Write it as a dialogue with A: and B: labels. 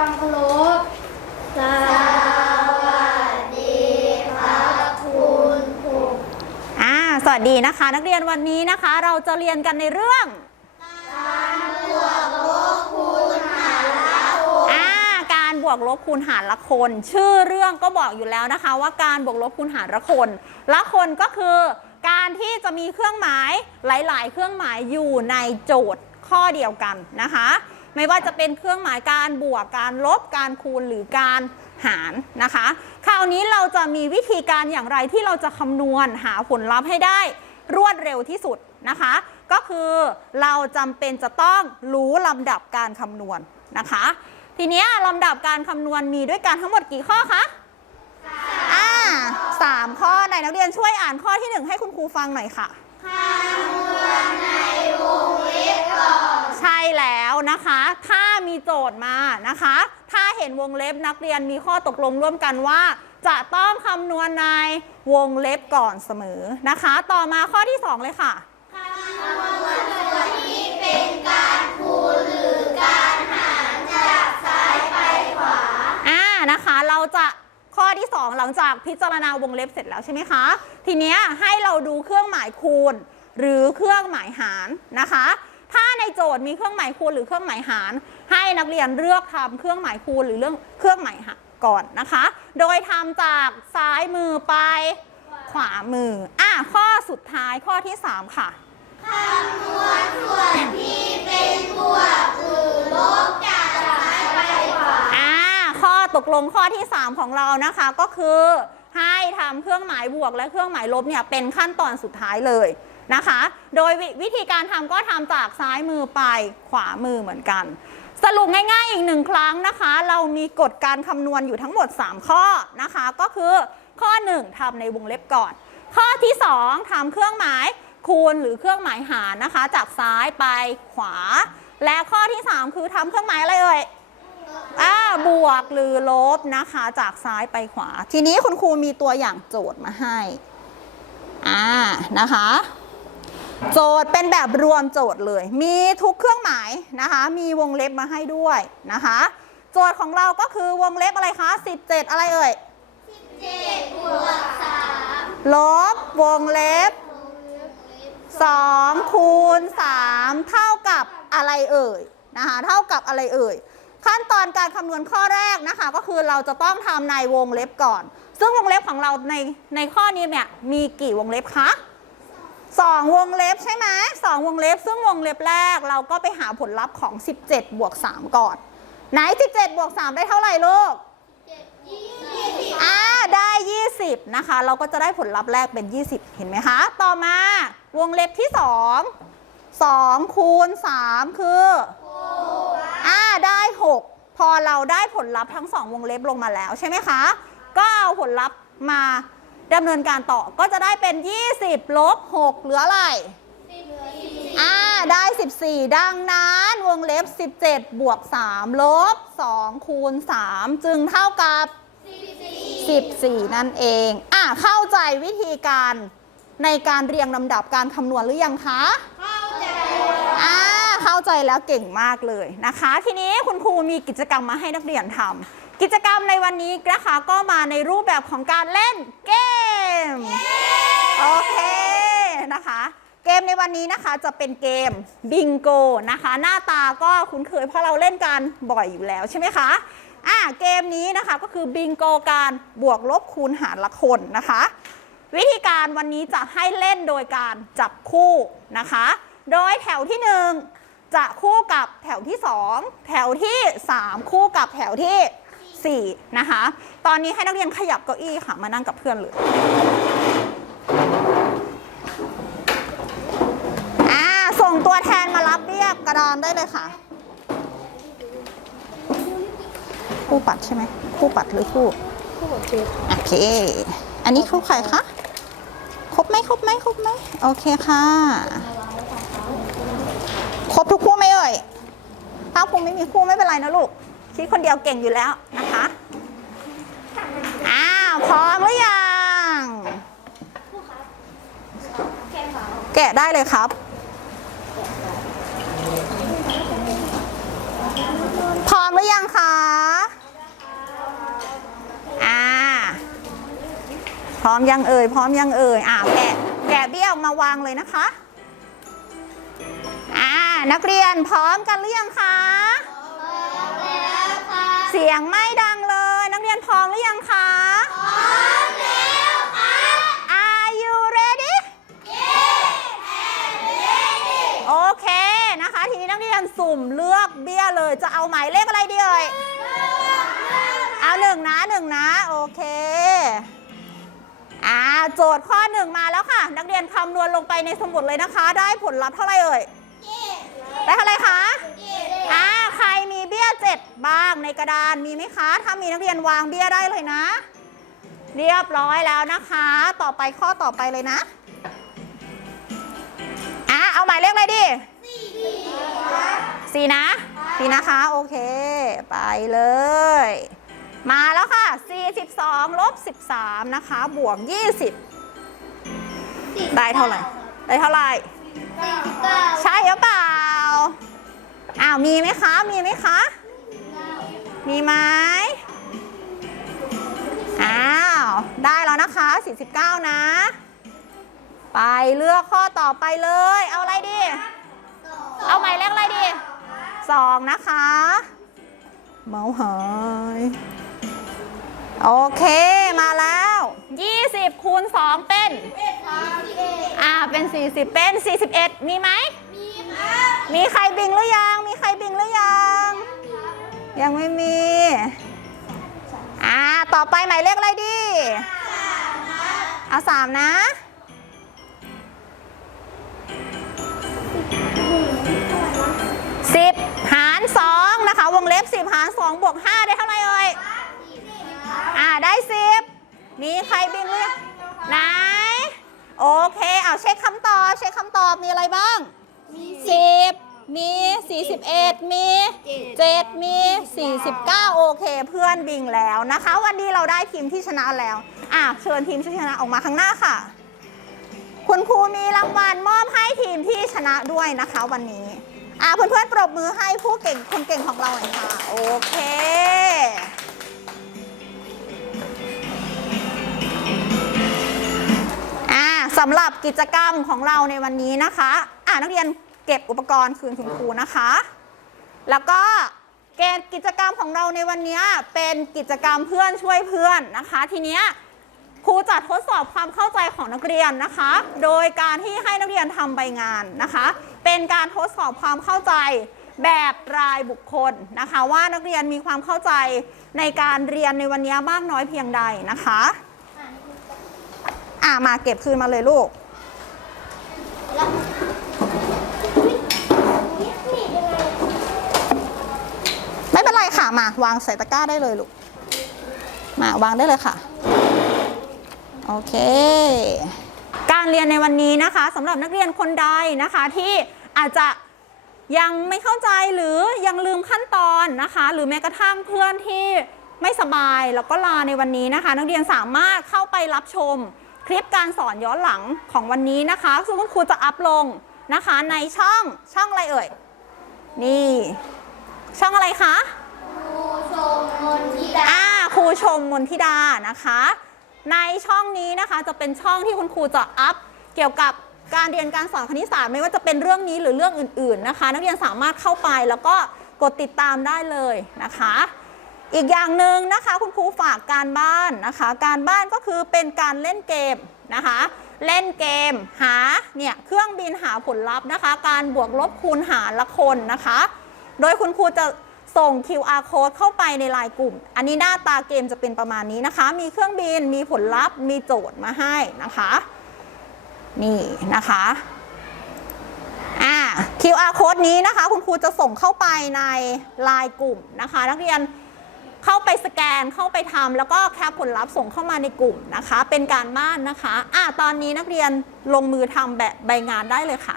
A: ความเคารพสวัสดีครับคุณครู
B: อ่าสวัสดีนะคะ นักเรียนวันนี้นะคะ เราจะเรียนกันในเรื่องอ่าการบวกลบคูณหารละคน ชื่อเรื่องก็บอกอยู่แล้วนะคะ ว่าการบวกลบคูณหารละคนละคนก็คือการที่จะมีเครื่องหมายหลาย ๆ เครื่องหมายอยู่ในโจทย์ข้อเดียวกันนะคะ ไม่ว่าจะเป็นเครื่องหมายการบวกการลบการคูณหรือการหารนะคะ คราวนี้เราจะมีวิธีการอย่างไรที่เราจะคำนวณหาผลลัพธ์ให้ได้รวดเร็วที่สุดนะคะ ก็คือเราจำเป็นจะต้องรู้ลำดับการคำนวณนะคะ ทีนี้ลำดับการคำนวณมีด้วยกันทั้งหมดกี่ข้อคะอ่าสามข้อไหนนักเรียนช่วยอ่านข้อที่หนึ่งให้คุณครูฟังหน่อยค่ะ นะคะ ถ้ามีโจทย์มานะคะ ถ้าเห็นวงเล็บนักเรียนมีข้อตกลงร่วมกันว่า จะต้องคำนวณในวงเล็บก่อนเสมอนะคะ ต่อมาข้อที่ 2 เลยค่ะอ่านะคะ เราจะข้อที่ 2 หลังจากพิจารณาวงเล็บเสร็จแล้วใช่ไหมคะ ทีเนี้ยให้เราดูเครื่องหมายคูณ หรือเครื่องหมายหารนะคะ โจทย์มีเครื่องหมายคูณหรือเครื่องหมายหาร ให้นักเรียนเลือกทำเครื่องหมายคูณหรือเรื่องเครื่องหมายหารก่อนนะคะ โดยทำจากซ้ายมือไปขวามือ อะข้อสุดท้ายข้อที่ 3 ค่ะอ่าข้อตกลงข้อที่ 3 ของเรานะคะก็คือให้ทำเครื่องหมายบวกและเครื่องหมายลบเนี่ยเป็นขั้นตอนสุดท้ายเลย นะคะ โดยวิวิธีการทำก็ทำจากซ้ายมือไปขวามือเหมือนกัน สรุปง่ายๆอีกหนึ่งครั้งนะคะ เรามีกฎการคำนวณอยู่ทั้งหมด 3 ข้อนะคะ ก็คือข้อ 1ทำในวงเล็บก่อน ข้อที่ 2ทำเครื่องหมายคูณหรือเครื่องหมายหารนะคะ จากซ้ายไปขวา และข้อที่ 3 คือทำเครื่องหมายอะไรเอ่ยอ่าบวกหรือลบนะคะ จากซ้ายไปขวา ทีนี้คุณครูมีตัวอย่างโจทย์มาให้อ่านะคะ โจทย์เป็นแบบรวมโจทย์เลย มีทุกเครื่องหมายนะคะ มีวงเล็บมาให้ด้วยนะคะ โจทย์ของเราก็คือวงเล็บอะไรคะ 17 อะไรเอ่ยลบวงเล็บ2คูณ3เท่ากับอะไรเอ่ยนะคะ เท่ากับอะไรเอ่ย ขั้นตอนการคำนวณข้อแรกนะคะ ก็คือเราจะต้องทำในวงเล็บก่อน ซึ่งวงเล็บของเราในในข้อนี้เนี่ยมีกี่วงเล็บคะ สองวงเล็บใช่ไหมสองวงเล็บ ซึ่งวงเล็บแรกเราก็ไปหาผลลัพธ์ของ 17 บวก 3 ก่อน ไหน 17 บวก 3 ได้เท่าไหร่ลูกอ่าได้ 20 นะคะ เราก็จะได้ผลลัพธ์แรกเป็น 20 เห็นไหมคะ ต่อมาวงเล็บที่ 2 2 คูณ 3 คืออ่าได้ 6 พอเราได้ผลลัพธ์ทั้ง 2 วงเล็บลงมาแล้วใช่ไหมคะ ก็เอาผลลัพธ์มา ดำเนินการต่อก็จะได้เป็น 20ลบ6เหลืออะไรอ่าได้ 14 ดังนั้นวงเล็บ 17 บวก 3 ลบ 2 คูณ 3 จึงเท่ากับ 14 นั่นเอง อะเข้าใจวิธีการในการเรียงลำดับการคำนวณหรือยังคะ
A: เข้าใจ
B: อ่าเข้าใจแล้วเก่งมากเลยนะคะ ทีนี้คุณครูมีกิจกรรมมาให้นักเรียนทำกิจกรรมในวันนี้นะคะก็มาในรูปแบบของการเล่นเกม โอเคนะคะ เกมในวันนี้นะคะจะเป็นเกมบิงโกนะคะ หน้าตาก็คุ้นเคยเพราะเราเล่นกันบ่อยอยู่แล้วใช่ไหมคะอ่าเกมนี้นะคะก็คือบิงโกการบวกลบคูณหารละคนนะคะ วิธีการวันนี้จะให้เล่นโดยการจับคู่นะคะ โดยแถวที่ 1 จะคู่กับแถวที่ 2 แถวที่ 3 คู่กับแถวที่ 4 นะคะ ตอนนี้ให้นักเรียนขยับเก้าอี้ค่ะ มานั่งกับเพื่อนเลยอ่าส่งตัวแทนมารับเรียกกระดานได้เลยค่ะ คู่ปัดใช่ไหม คู่ปัดหรือคู่โอเค อันนี้คู่ใครคะ ครบไหมครบไหมครบไหมโอเคค่ะ ครบทุกคู่ไหมเอ่ยถ้าครูไม่มีคู่ไม่เป็นไรนะลูก คิดคนเดียวเก่งอยู่แล้วนะคะ อ้าว พร้อมหรือยัง แกะได้เลยครับ พร้อมหรือยังคะ อ่า พร้อมยังเอ่ย พร้อมยังเอ่ย อ่าแกะ แกะเบี้ยวมาวางเลยนะคะ อ่า นักเรียนพร้อมกันหรือยังคะ เสียงไม่ดังเลย นักเรียนพร้อมหรือยังคะ Are you ready โอเคนะคะ ทีนี้นักเรียนสุ่มเลือกเบี้ยเลยจะเอาหมายเลขอะไรดีเอ่ยเอาหนึ่งนะหนึ่งนะ โอเคอ่าโจทย์ข้อหนึ่งมาแล้วค่ะ นักเรียนคำนวณลงไปในสมุดเลยนะคะ ได้ผลลัพธ์เท่าไหร่เอ่ยได้เท่าไหร่ 7 บ้างในกระดานมีไหมคะ ถ้ามีนักเรียนวางเบี้ยได้เลยนะ เรียบร้อยแล้วนะคะ ต่อไปข้อต่อไปเลยนะอะเอาหมายเลขอะไรดีสี่นะสี่นะคะ โอเค ไปเลย มาแล้วค่ะ 42ลบ13 นะคะ บวก 20 ได้เท่าไหร่ ได้เท่าไหร่ ใช่หรือเปล่า อ้าว มีไหมคะ มีไหมคะ มีไหมอ้าว ได้แล้วนะคะ 49 นะ ไปเลือกข้อต่อไปเลย เอาอะไรดี เอาหมายเลขอะไรดีสองนะคะ เมาส์หาย โอเคมาแล้ว 20 คูณ 2 เป็น อ่า เป็น 40 เป็น 41 มีไหม มีใครบิงหรือยัง มีใครบิงหรือยัง ยังไม่มี อ่า ต่อไปหมายเลขอะไรดีเอาสามนะ สิบหารสองนะคะ วงเล็บสิบหารสองบวกห้าได้เท่าไหร่เอ่ย อ่า ได้สิบมีใครบินเรียกไหน โอเค เอาเช็คคำตอบ เช็คคำตอบมีอะไรบ้างสิบ มีสี่สิบเอ็ดมีเจ็ดมีสี่สิบเก้าโอเค เพื่อนบิงแล้วนะคะ วันนี้เราได้ทีมที่ชนะแล้ว อะ เชิญทีมที่ชนะออกมาข้างหน้าค่ะ คุณครูมีรางวัลมอบให้ทีมที่ชนะด้วยนะคะวันนี้ อ่าเพื่อนๆปรบมือให้ผู้เก่งคนเก่งของเราหน่อยค่ะ โอเคอ่าสำหรับกิจกรรมของเราในวันนี้นะคะ อ่านักเรียน เก็บอุปกรณ์คืนคุณครูนะคะ แล้วก็เกณฑ์กิจกรรมของเราในวันนี้เป็นกิจกรรมเพื่อนช่วยเพื่อนนะคะ ทีเนี้ยครูจะทดสอบความเข้าใจของนักเรียนนะคะ โดยการที่ให้นักเรียนทำใบงานนะคะ เป็นการทดสอบความเข้าใจแบบรายบุคคลนะคะ ว่านักเรียนมีความเข้าใจในการเรียนในวันนี้มากน้อยเพียงใดนะคะอ่ามาเก็บคืนมาเลยลูก ไมาวางใส่ตะกร้าได้เลยลูก มาวางได้เลยค่ะ โอเค การเรียนในวันนี้นะคะสำหรับนักเรียนคนใดนะคะที่อาจจะยังไม่เข้าใจหรือยังลืมขั้นตอนนะคะ หรือแม้กระทั่งเพื่อนที่ไม่สบายแล้วก็ลาในวันนี้นะคะ นักเรียนสามารถเข้าไปรับชมคลิปการสอนย้อนหลังของวันนี้นะคะซึ่งคุณครูจะอัพลงนะคะในช่องช่องอะไรเอ่ย นี่ ช่องอะไรคะ อ่าครูชมมนทิดานะคะ ในช่องนี้นะคะจะเป็นช่องที่คุณครูจะอัพเกี่ยวกับการเรียนการสอนคณิตศาสตร์ไม่ว่าจะเป็นเรื่องนี้หรือเรื่องอื่น ๆนะคะ นักเรียนสามารถเข้าไปแล้วก็กดติดตามได้เลยนะคะ อีกอย่างหนึ่งนะคะคุณครูฝากการบ้านนะคะ การบ้านก็คือเป็นการเล่นเกมนะคะ เล่นเกมหาเนี่ยเครื่องบินหาผลลัพธ์นะคะ การบวกลบคูณหารละคนนะคะ โดยคุณครูจะ ส่ง QR code เข้าไปในไลน์กลุ่ม อันนี้หน้าตาเกมจะเป็นประมาณนี้นะคะ มีเครื่องบิน มีผลลัพธ์ มีโจทย์มาให้นะคะ นี่นะคะอ่า QR code นี้นะคะ คุณครูจะส่งเข้าไปในไลน์กลุ่มนะคะ นักเรียนเข้าไปสแกนเข้าไปทำแล้วก็แคปผลลัพธ์ส่งเข้ามาในกลุ่มนะคะ เป็นการบ้านนะคะอ่าตอนนี้นักเรียนลงมือทำแบบใบงานได้เลยค่ะ